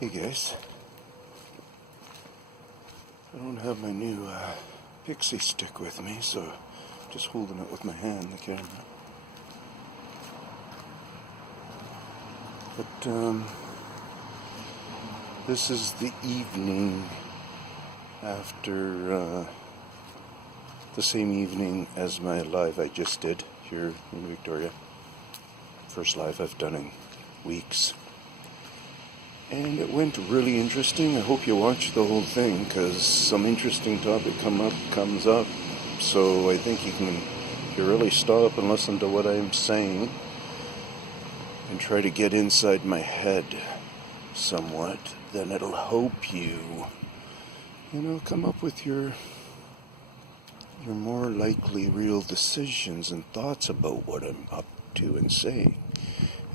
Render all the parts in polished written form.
Hey guys, I don't have my new pixie stick with me, so just holding it with my hand, the camera. But this is the evening after the same evening as my live I just did here in Victoria. First live I've done in weeks. And it went really interesting. I hope you watch the whole thing, because some interesting topic comes up. So I think if you really stop and listen to what I'm saying and try to get inside my head somewhat, then it'll help you, come up with your more likely real decisions and thoughts about what I'm up to and saying,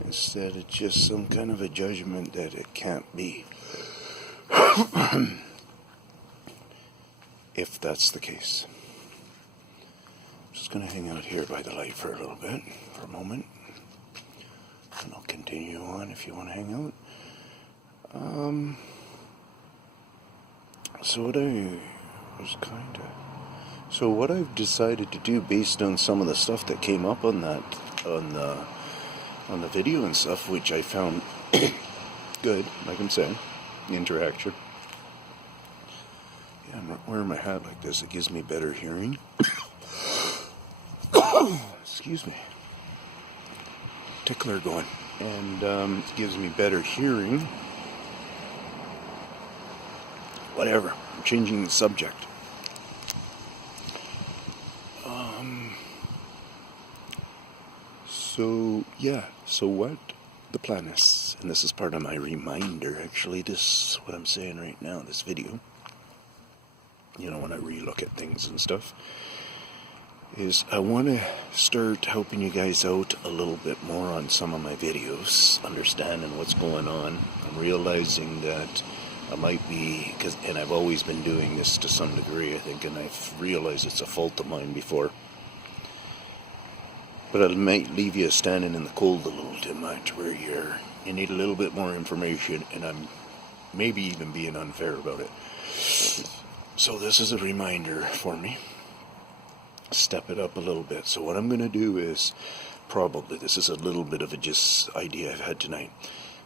instead of just some kind of a judgment that it can't be. If that's the case. I'm just going to hang out here by the light for a moment. And I'll continue on if you want to hang out. So what I've decided to do, based on some of the stuff that came up on the video and stuff, which I found good, like I'm saying, the interaction. Yeah, I'm not wearing my hat like this. It gives me better hearing. Excuse me. Tickler going. And it gives me better hearing. Whatever. I'm changing the subject. So what the plan is, and this is part of my reminder, actually, this, what I'm saying right now, this video, when I relook at things and stuff, is I want to start helping you guys out a little bit more on some of my videos, understanding what's going on. I'm realizing that I might be, and I've always been doing this to some degree, I think, and I've realized it's a fault of mine before. But it might leave you standing in the cold a little too much, where you need a little bit more information, and I'm maybe even being unfair about it. So this is a reminder for me. Step it up a little bit. So what I'm going to do is, this is a little bit of a just idea I've had tonight.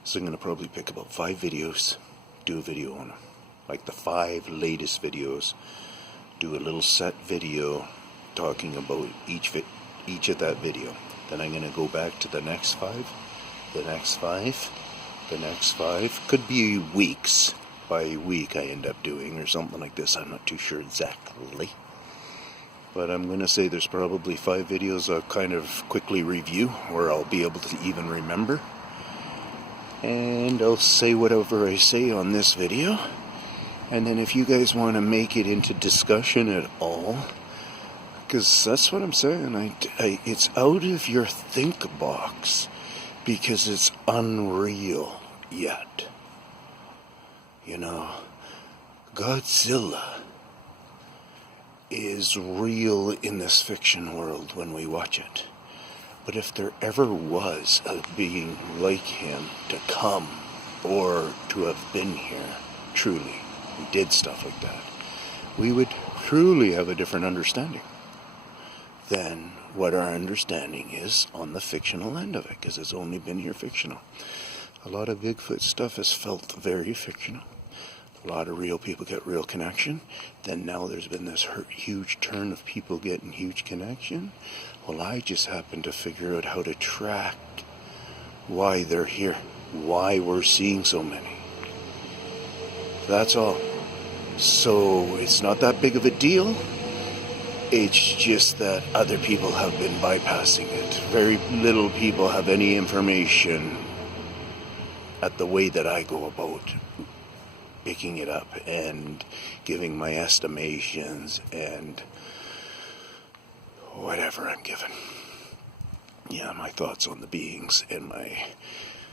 So I'm going to probably pick about 5 videos, do a video on them. Like the 5 latest videos, do a little set video talking about each of that video. Then I'm going to go back to the next 5, the next 5, the next 5. Could be weeks. By week I end up doing, or something like this. I'm not too sure exactly. But I'm going to say there's probably 5 videos I'll kind of quickly review, or I'll be able to even remember. And I'll say whatever I say on this video. And then if you guys want to make it into discussion at all, because that's what I'm saying. It's out of your think box, because it's unreal yet. Godzilla is real in this fiction world when we watch it. But if there ever was a being like him to come, or to have been here, truly, and did stuff like that, we would truly have a different understanding than what our understanding is on the fictional end of it, because it's only been here fictional. A lot of Bigfoot stuff has felt very fictional. A lot of real people get real connection. Then now there's been this huge turn of people getting huge connection. Well, I just happened to figure out how to track why they're here, why we're seeing so many. That's all. So it's not that big of a deal. It's just that other people have been bypassing it. Very little people have any information at the way that I go about picking it up and giving my estimations and whatever I'm given. Yeah, my thoughts on the beings, and my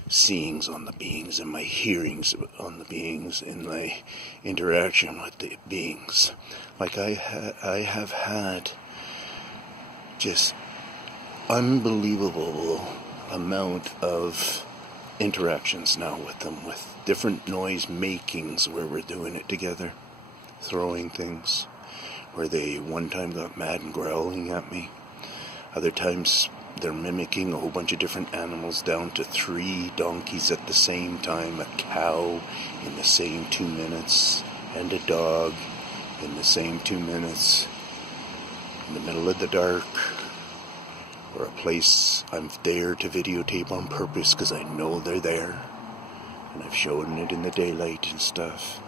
seeings on the beings, and my hearings on the beings, and my interaction with the beings. Like I have had just unbelievable amount of interactions now with them, with different noise makings where we're doing it together, throwing things, where they one time got mad and growling at me. Other times they're mimicking a whole bunch of different animals, down to 3 donkeys at the same time, a cow in the same 2 minutes, and a dog in the same 2 minutes, in the middle of the dark, or a place I'm there to videotape on purpose because I know they're there, and I've shown it in the daylight and stuff.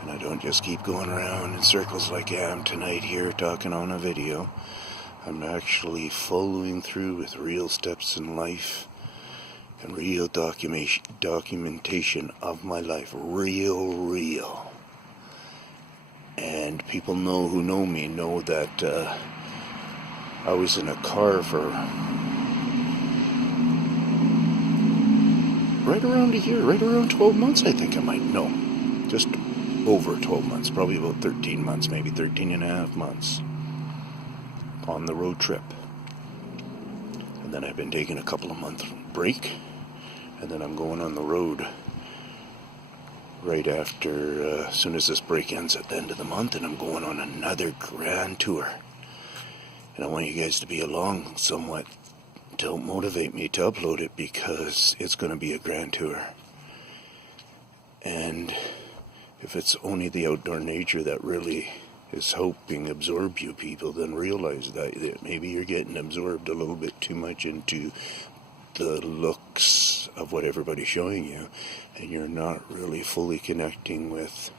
And I don't just keep going around in circles like I am tonight here talking on a video. I'm actually following through with real steps in life and real documentation of my life. Real. And people who know me know that I was in a car for right around a year, right around 12 months, I think I might. No, just over 12 months, probably about 13 months, maybe 13 and a half months on the road trip. And then I've been taking a couple of months break, and then I'm going on the road right after, as soon as this break ends at the end of the month, and I'm going on another grand tour. And I want you guys to be along somewhat to motivate me to upload it, because it's going to be a grand tour. And if it's only the outdoor nature that really is helping absorb you people, then realize that maybe you're getting absorbed a little bit too much into the looks of what everybody's showing you, and you're not really fully connecting with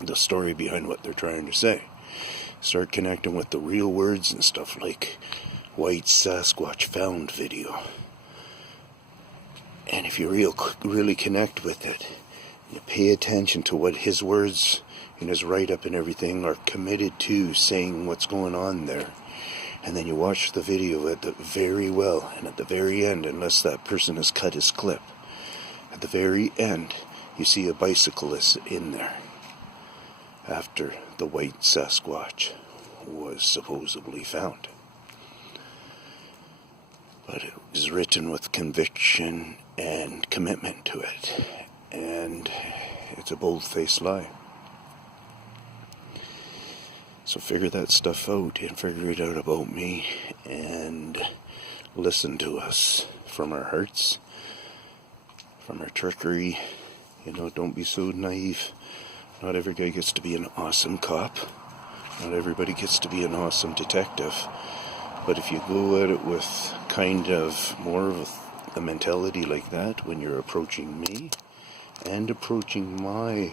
the story behind what they're trying to say. Start connecting with the real words and stuff like White Sasquatch Found video. And if you really connect with it, you pay attention to what his words in his write-up and everything are committed to saying what's going on there. And then you watch the video very well, and at the very end, unless that person has cut his clip, at the very end, you see a bicyclist in there after the White Sasquatch was supposedly found. But it was written with conviction and commitment to it, and it's a bold-faced lie. So figure that stuff out, and figure it out about me, and listen to us from our hearts, from our trickery. Don't be so naive. Not every guy gets to be an awesome cop. Not everybody gets to be an awesome detective. But if you go at it with kind of more of a mentality like that when you're approaching me and approaching my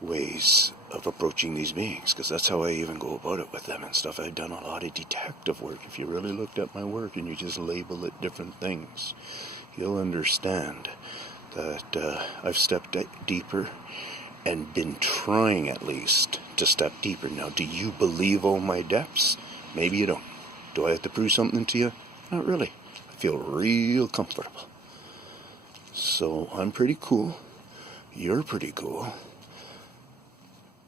ways of approaching these beings, because that's how I even go about it with them and stuff. I've done a lot of detective work. If you really looked at my work and you just label it different things, you'll understand that I've stepped deeper and been trying at least to step deeper. Now, do you believe all my depths? Maybe you don't. Do I have to prove something to you? Not really. I feel real comfortable. So I'm pretty cool. You're pretty cool.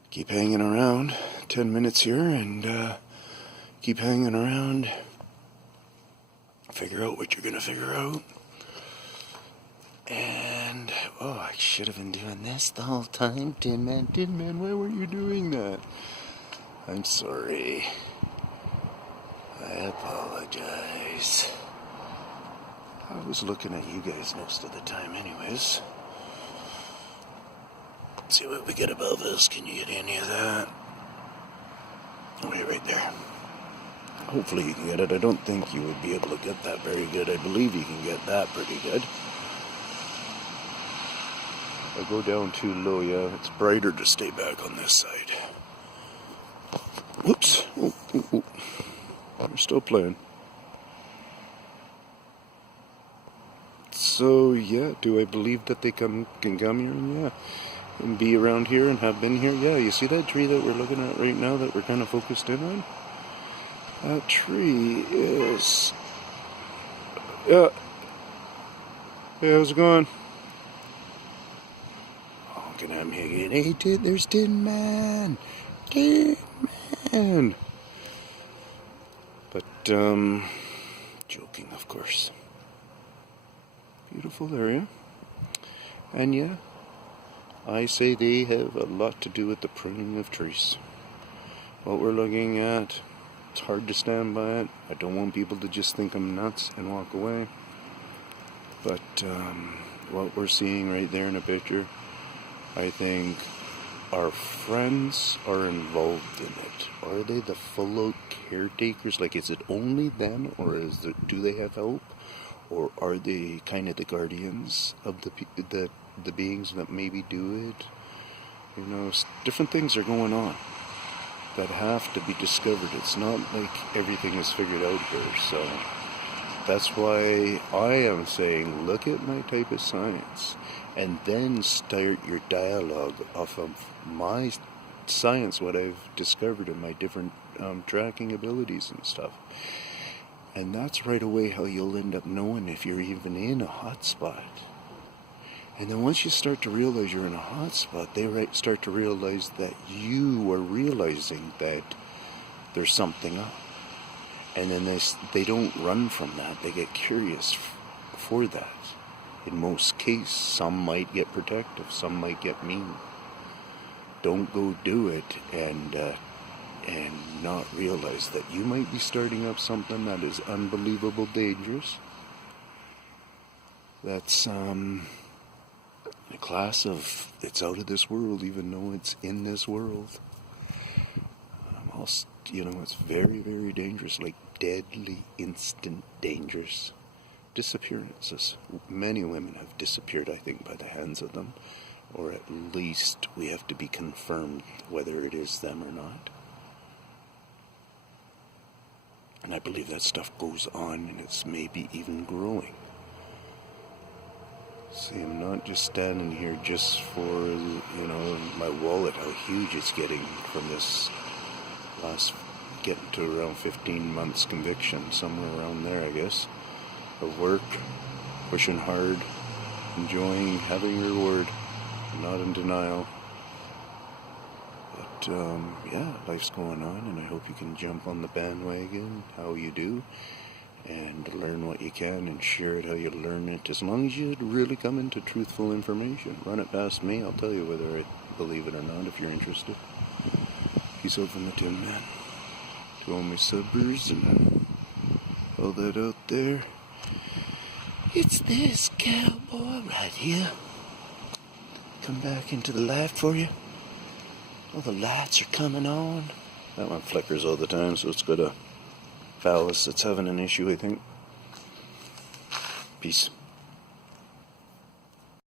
Keep hanging around. 10 minutes here, and keep hanging around. Figure out what you're going to figure out. And, I should have been doing this the whole time. Tinman, why weren't you doing that? I'm sorry. I apologize. I was looking at you guys most of the time anyways. Let's see what we get above us. Can you get any of that? Right there. Hopefully you can get it. I don't think you would be able to get that very good. I believe you can get that pretty good. I go down too low, yeah. It's brighter to stay back on this side. Whoops. Oh. We're still playing. So, yeah, do I believe that they can come here? And yeah. And be around here and have been here? Yeah, you see that tree that we're looking at right now that we're kind of focused in on? That tree is... Yeah. Hey, how's it going? Honking at me again. Hey, there's Tinman. Tinman. But, joking, of course. beautiful area. And yeah, I say they have a lot to do with the pruning of trees. What we're looking at, it's hard to stand by it. I don't want people to just think I'm nuts and walk away. But what we're seeing right there in a picture, I think our friends are involved in it. Are they the full-out caretakers? Like, is it only them, or do they have help? Or are they kind of the guardians of the beings that maybe do it? You know, different things are going on that have to be discovered. It's not like everything is figured out here. So that's why I am saying, look at my type of science, and then start your dialogue off of my science, what I've discovered in my different tracking abilities and stuff. And that's right away how you'll end up knowing if you're even in a hot spot. And then once you start to realize you're in a hot spot, they start to realize that you are realizing that there's something up. And then they don't run from that. They get curious for that. In most cases, some might get protective, some might get mean. Don't go do it and not realize that you might be starting up something that is unbelievable dangerous. That's a class of, it's out of this world, even though it's in this world. It's very, very dangerous, like deadly, instant dangerous disappearances. Many women have disappeared, I think, by the hands of them, or at least we have to be confirmed whether it is them or not. And I believe that stuff goes on, and it's maybe even growing. See, I'm not just standing here just for, my wallet, how huge it's getting from this getting to around 15 months conviction, somewhere around there, I guess, of work, pushing hard, enjoying, having a reward, not in denial. But, life's going on, and I hope you can jump on the bandwagon how you do, and learn what you can, and share it how you learn it, as long as you really come into truthful information. Run it past me, I'll tell you whether I believe it or not, if you're interested. Peace out from the Tinman. To all my subbers and all that out there. It's this cowboy right here. Come back into the light for you. All the lights are coming on. That one flickers all the time, so it's got a phallus that's having an issue, I think. Peace.